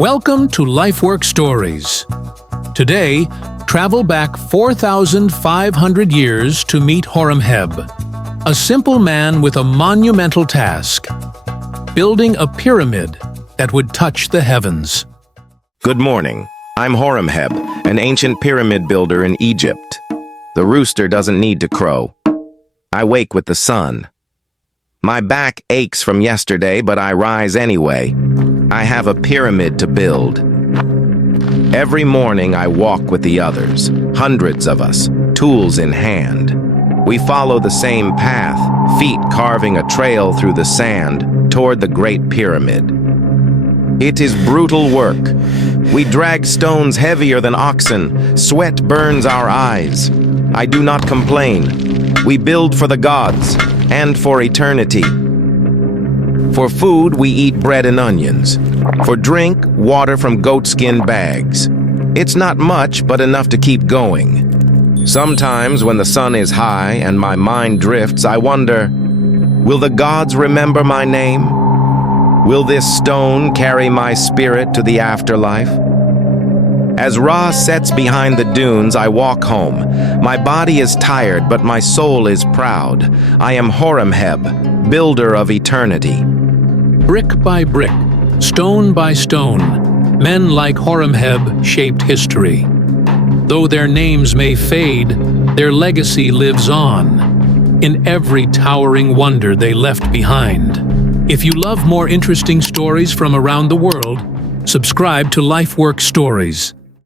Welcome to LifeWork Stories. Today, travel back 4,500 years to meet Horemheb, a simple man with a monumental task: building a pyramid that would touch the heavens. Good morning. I'm Horemheb, an ancient pyramid builder in Egypt. The rooster doesn't need to crow. I wake with the sun. My back aches from yesterday, but I rise anyway. I have a pyramid to build. Every morning I walk with the others, hundreds of us, tools in hand. We follow the same path, feet carving a trail through the sand toward the Great Pyramid. It is brutal work. We drag stones heavier than oxen. Sweat burns our eyes. I do not complain. We build for the gods and for eternity. For food, we eat bread and onions. For drink, water from goatskin bags. It's not much, but enough to keep going. Sometimes when the sun is high and my mind drifts, I wonder, will the gods remember my name? Will this stone carry my spirit to the afterlife? As Ra sets behind the dunes, I walk home. My body is tired, but my soul is proud. I am Horemheb, builder of eternity. Brick by brick, stone by stone, men like Horemheb shaped history. Though their names may fade, their legacy lives on in every towering wonder they left behind. If you love more interesting stories from around the world, subscribe to LifeWork Stories.